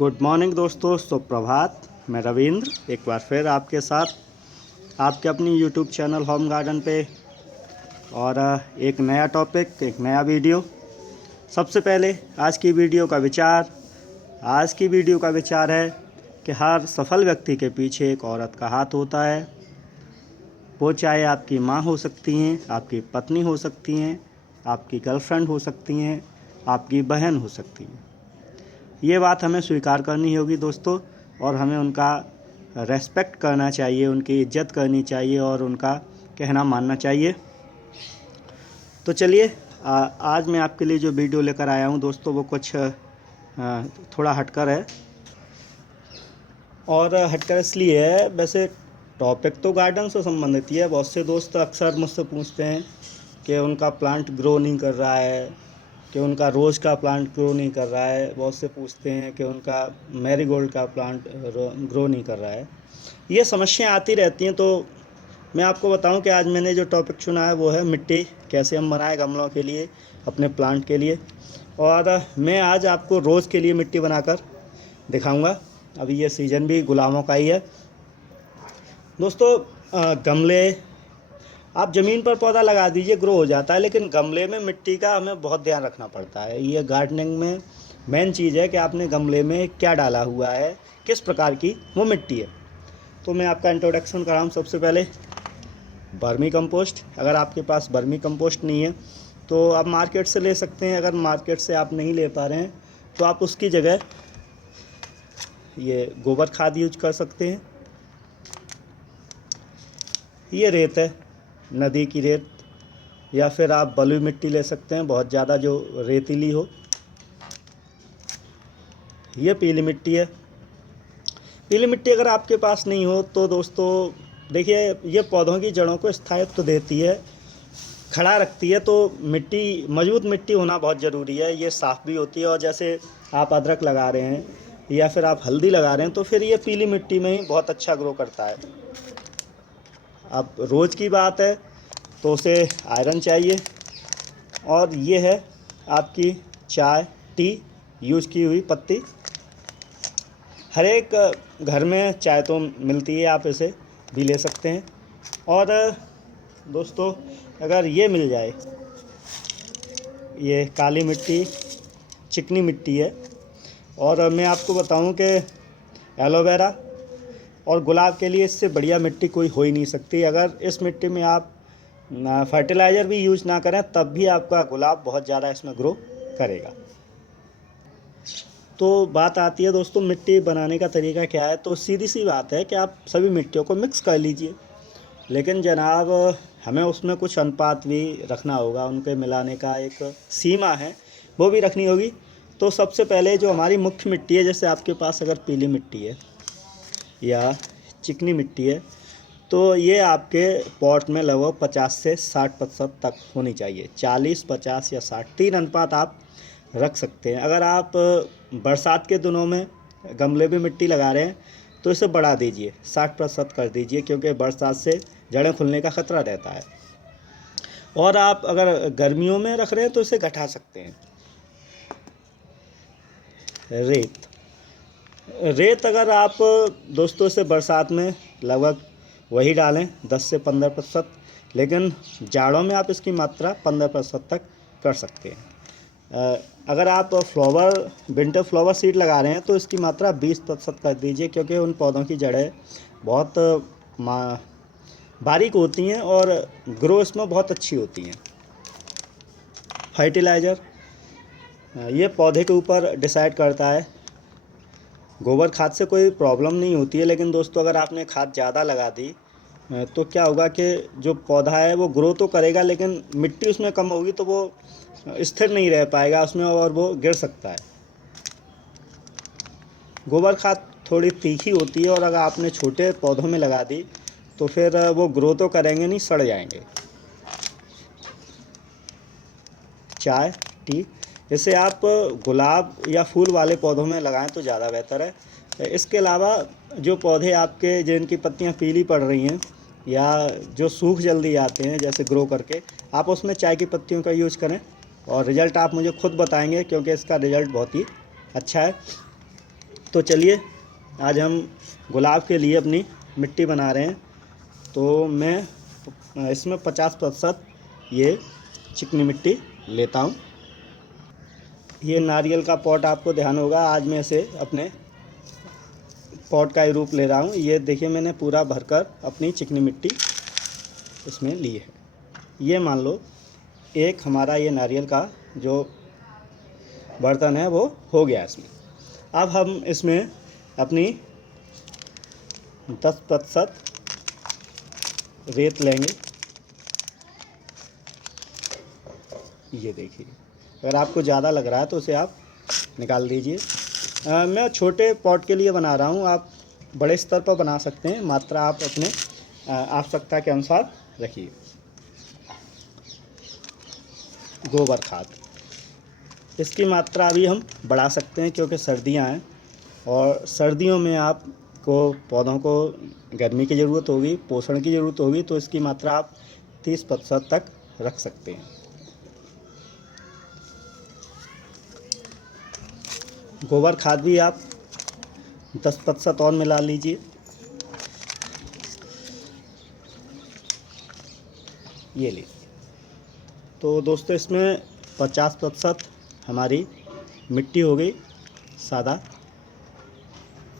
Good morning दोस्तों, सुप्रभात। मैं रविंद्र एक बार फिर आपके साथ आपके अपनी यूट्यूब चैनल होम गार्डन पे और एक नया टॉपिक, एक नया वीडियो। सबसे पहले आज की वीडियो का विचार है कि हर सफल व्यक्ति के पीछे एक औरत का हाथ होता है। वो चाहे आपकी माँ हो सकती हैं, आपकी पत्नी हो सकती हैं, आपकी गर्लफ्रेंड हो सकती हैं, आपकी बहन हो सकती हैं। ये बात हमें स्वीकार करनी होगी दोस्तों, और हमें उनका रेस्पेक्ट करना चाहिए, उनकी इज्जत करनी चाहिए और उनका कहना मानना चाहिए। तो चलिए, आज मैं आपके लिए जो वीडियो लेकर आया हूँ दोस्तों, वो कुछ थोड़ा हटकर है। और हटकर इसलिए है, वैसे टॉपिक तो गार्डन से संबंधित ही है। बहुत से दोस्त अक्सर मुझसे पूछते हैं कि उनका प्लांट ग्रो नहीं कर रहा है, कि उनका रोज़ का प्लांट ग्रो नहीं कर रहा है। बहुत से पूछते हैं कि उनका मैरीगोल्ड का प्लांट ग्रो नहीं कर रहा है। ये समस्याएं आती रहती हैं। तो मैं आपको बताऊं कि आज मैंने जो टॉपिक चुना है वो है मिट्टी कैसे हम बनाएं गमलों के लिए, अपने प्लांट के लिए। और मैं आज आपको रोज़ के लिए मिट्टी बनाकर दिखाऊंगा। अभी ये सीज़न भी गुलाबों का ही है दोस्तों। गमले आप ज़मीन पर पौधा लगा दीजिए, ग्रो हो जाता है, लेकिन गमले में मिट्टी का हमें बहुत ध्यान रखना पड़ता है। ये गार्डनिंग में मेन चीज़ है कि आपने गमले में क्या डाला हुआ है, किस प्रकार की वो मिट्टी है। तो मैं आपका इंट्रोडक्शन कराऊँ। सबसे पहले वर्मी कंपोस्ट। अगर आपके पास वर्मी कंपोस्ट नहीं है तो आप मार्केट से ले सकते हैं। अगर मार्केट से आप नहीं ले पा रहे हैं तो आप उसकी जगह ये गोबर खाद यूज कर सकते हैं। ये रेत है, नदी की रेत, या फिर आप बलुई मिट्टी ले सकते हैं, बहुत ज़्यादा जो रेतीली हो। ये पीली मिट्टी है। पीली मिट्टी अगर आपके पास नहीं हो तो दोस्तों देखिए, ये पौधों की जड़ों को स्थायित्व देती है, खड़ा रखती है। तो मिट्टी, मजबूत मिट्टी होना बहुत ज़रूरी है। ये साफ़ भी होती है। और जैसे आप अदरक लगा रहे हैं या फिर आप हल्दी लगा रहे हैं तो फिर ये पीली मिट्टी में ही बहुत अच्छा ग्रो करता है। अब रोज़ की बात है तो उसे आयरन चाहिए। और ये है आपकी चाय, टी यूज़ की हुई पत्ती। हर एक घर में चाय तो मिलती है, आप इसे भी ले सकते हैं। और दोस्तों अगर ये मिल जाए, ये काली मिट्टी, चिकनी मिट्टी है। और मैं आपको बताऊं कि एलोवेरा और गुलाब के लिए इससे बढ़िया मिट्टी कोई हो ही नहीं सकती। अगर इस मिट्टी में आप फर्टिलाइज़र भी यूज़ ना करें तब भी आपका गुलाब बहुत ज़्यादा इसमें ग्रो करेगा। तो बात आती है दोस्तों मिट्टी बनाने का तरीका क्या है। तो सीधी सी बात है कि आप सभी मिट्टियों को मिक्स कर लीजिए, लेकिन जनाब हमें उसमें कुछ अनुपात भी रखना होगा। उनके मिलाने का एक सीमा है, वो भी रखनी होगी। तो सबसे पहले जो हमारी मुख्य मिट्टी है, जैसे आपके पास अगर पीली मिट्टी है या चिकनी मिट्टी है, तो ये आपके पॉट में लगभग 50 से 60% तक होनी चाहिए। 40, 50 या 60 तीन अनुपात आप रख सकते हैं। अगर आप बरसात के दिनों में गमले में मिट्टी लगा रहे हैं तो इसे बढ़ा दीजिए, 60% कर दीजिए, क्योंकि बरसात से जड़ें खुलने का ख़तरा रहता है। और आप अगर गर्मियों में रख रहे हैं तो इसे घटा सकते हैं। रेत अगर आप दोस्तों इसे बरसात में लगभग वही डालें, 10 से 15%, लेकिन जाड़ों में आप इसकी मात्रा 15% तक कर सकते हैं। अगर आप विंटर फ्लावर सीड लगा रहे हैं तो इसकी मात्रा 20% कर दीजिए, क्योंकि उन पौधों की जड़ें बहुत बारीक होती हैं और ग्रो इसमें बहुत अच्छी होती हैं। फर्टिलाइज़र ये पौधे के ऊपर डिसाइड करता है। गोबर खाद से कोई प्रॉब्लम नहीं होती है, लेकिन दोस्तों अगर आपने खाद ज़्यादा लगा दी तो क्या होगा कि जो पौधा है वो ग्रो तो करेगा, लेकिन मिट्टी उसमें कम होगी तो वो स्थिर नहीं रह पाएगा उसमें और वो गिर सकता है। गोबर खाद थोड़ी तीखी होती है और अगर आपने छोटे पौधों में लगा दी तो फिर वो ग्रो तो करेंगे नहीं, सड़ जाएंगे। चाय, टी, इसे आप गुलाब या फूल वाले पौधों में लगाएं तो ज़्यादा बेहतर है। इसके अलावा जो पौधे आपके जिनकी पत्तियां पीली पड़ रही हैं या जो सूख जल्दी आते हैं जैसे ग्रो करके, आप उसमें चाय की पत्तियों का यूज़ करें और रिज़ल्ट आप मुझे खुद बताएंगे, क्योंकि इसका रिज़ल्ट बहुत ही अच्छा है। तो चलिए आज हम गुलाब के लिए अपनी मिट्टी बना रहे हैं। तो मैं इसमें 50% ये चिकनी मिट्टी लेता हूँ। ये नारियल का पॉट आपको ध्यान होगा, आज मैं इसे अपने पॉट का ही रूप ले रहा हूँ। ये देखिए मैंने पूरा भरकर अपनी चिकनी मिट्टी इसमें ली है। ये मान लो एक हमारा ये नारियल का जो बर्तन है वो हो गया इसमें। अब हम इसमें अपनी 10% रेत लेंगे। ये देखिए, अगर आपको ज़्यादा लग रहा है तो उसे आप निकाल दीजिए। मैं छोटे पॉट के लिए बना रहा हूँ, आप बड़े स्तर पर बना सकते हैं। मात्रा आप अपने आवश्यकता के अनुसार रखिए। गोबर खाद, इसकी मात्रा अभी हम बढ़ा सकते हैं क्योंकि सर्दियाँ हैं और सर्दियों में आपको पौधों को गर्मी की ज़रूरत होगी, पोषण की ज़रूरत होगी, तो इसकी मात्रा आप 30% तक रख सकते हैं। गोबर खाद भी आप 10% और मिला लीजिए। ये लीजिए। तो दोस्तों इसमें 50% हमारी मिट्टी हो गई सादा,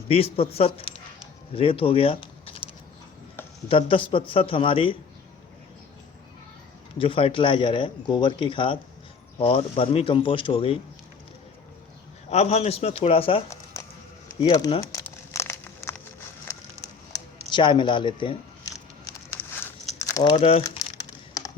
20% रेत हो गया, 10% हमारी जो फर्टिलाइज़र है गोबर की खाद और वर्मी कंपोस्ट हो गई। अब हम इसमें थोड़ा सा ये अपना चाय मिला लेते हैं। और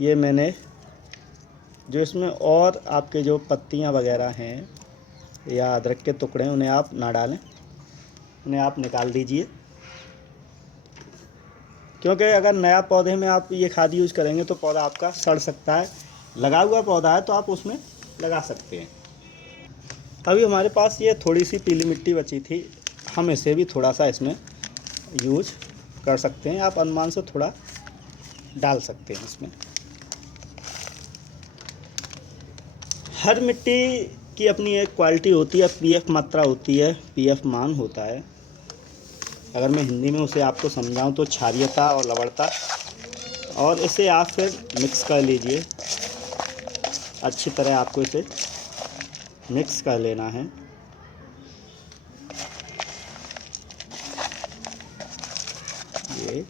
ये मैंने जो इसमें और आपके जो पत्तियां वगैरह हैं या अदरक के टुकड़े हैं उन्हें आप ना डालें, उन्हें आप निकाल दीजिए। क्योंकि अगर नया पौधे में आप ये खाद यूज़ करेंगे तो पौधा आपका सड़ सकता है। लगा हुआ पौधा है तो आप उसमें लगा सकते हैं। अभी हमारे पास ये थोड़ी सी पीली मिट्टी बची थी, हम इसे भी थोड़ा सा इसमें यूज कर सकते हैं। आप अनुमान से थोड़ा डाल सकते हैं इसमें। हर मिट्टी की अपनी एक क्वालिटी होती है, पीएफ मात्रा होती है, पीएफ मान होता है। अगर मैं हिंदी में उसे आपको समझाऊं तो क्षारीयता और लवणता। और इसे आप फिर मिक्स कर लीजिए, अच्छी तरह आपको इसे मिक्स कर लेना है। ये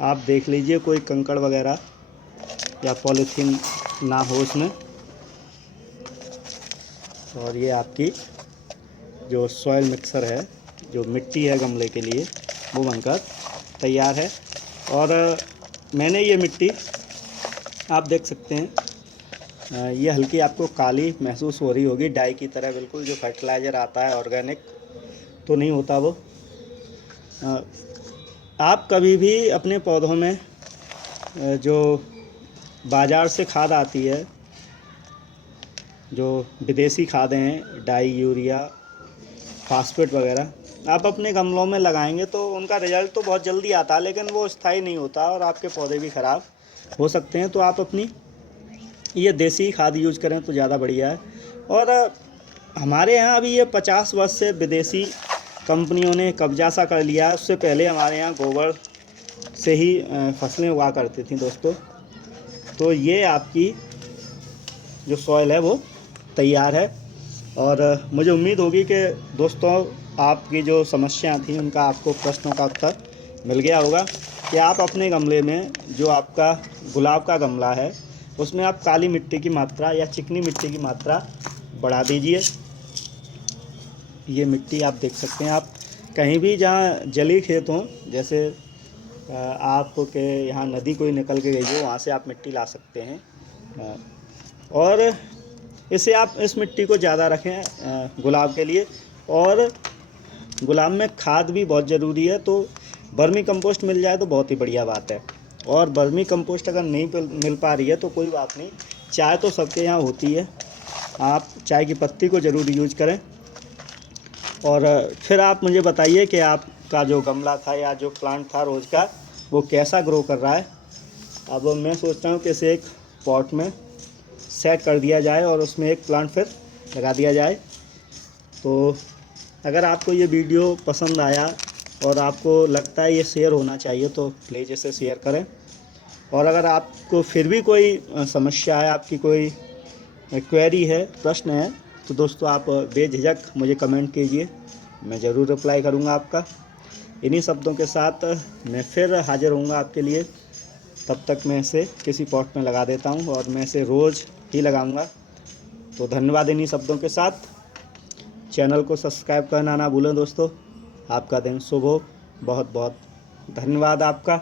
आप देख लीजिए कोई कंकड़ वगैरह या पॉलीथीन ना हो उसमें। और ये आपकी जो सॉइल मिक्सर है, जो मिट्टी है गमले के लिए, वो बनकर तैयार है। और मैंने ये मिट्टी आप देख सकते हैं, ये हल्की आपको काली महसूस हो रही होगी, डाई की तरह बिल्कुल। जो फर्टिलाइज़र आता है ऑर्गेनिक तो नहीं होता वो। आप कभी भी अपने पौधों में जो बाज़ार से खाद आती है, जो विदेशी खादें हैं, डाई, यूरिया, फास्फेट वगैरह, आप अपने गमलों में लगाएंगे तो उनका रिज़ल्ट तो बहुत जल्दी आता है, लेकिन वो स्थायी नहीं होता और आपके पौधे भी ख़राब हो सकते हैं। तो आप अपनी ये देसी खाद यूज करें तो ज़्यादा बढ़िया है। और हमारे यहाँ अभी ये 50 वर्ष से विदेशी कंपनियों ने कब्जा सा कर लिया है। उससे पहले हमारे यहाँ गोबर से ही फसलें उगा करती थी दोस्तों। तो ये आपकी जो सॉइल है वो तैयार है। और मुझे उम्मीद होगी कि दोस्तों आपकी जो समस्या थी उनका आपको प्रश्नों का उत्तर मिल गया होगा कि आप अपने गमले में जो आपका गुलाब का गमला है उसमें आप काली मिट्टी की मात्रा या चिकनी मिट्टी की मात्रा बढ़ा दीजिए। ये मिट्टी आप देख सकते हैं, आप कहीं भी जहाँ जलीय खेत हों, जैसे आपके यहाँ नदी कोई निकल के गई हो, वहाँ से आप मिट्टी ला सकते हैं। और इसे आप इस मिट्टी को ज़्यादा रखें गुलाब के लिए। और गुलाब में खाद भी बहुत ज़रूरी है, तो वर्मी कंपोस्ट मिल जाए तो बहुत ही बढ़िया बात है। और वर्मी कंपोस्ट अगर नहीं मिल पा रही है तो कोई बात नहीं, चाय तो सबके यहाँ होती है, आप चाय की पत्ती को ज़रूर यूज करें। और फिर आप मुझे बताइए कि आपका जो गमला था या जो प्लांट था रोज़ का, वो कैसा ग्रो कर रहा है। अब मैं सोच रहा हूँ कि इसे एक पॉट में सेट कर दिया जाए और उसमें एक प्लांट फिर लगा दिया जाए। तो अगर आपको ये वीडियो पसंद आया और आपको लगता है ये शेयर होना चाहिए तो प्लीज़ इसे शेयर करें। और अगर आपको फिर भी कोई समस्या है, आपकी कोई क्वेरी है, प्रश्न है, तो दोस्तों आप बेझिझक मुझे कमेंट कीजिए, मैं ज़रूर रिप्लाई करूँगा आपका। इन्हीं शब्दों के साथ मैं फिर हाज़िर होऊंगा आपके लिए। तब तक मैं इसे किसी पॉट में लगा देता हूँ और मैं इसे रोज़ ही लगाऊंगा। तो धन्यवाद इन्हीं शब्दों के साथ। चैनल को सब्सक्राइब करना ना भूलें दोस्तों। आपका दिन शुभ हो। बहुत बहुत धन्यवाद आपका।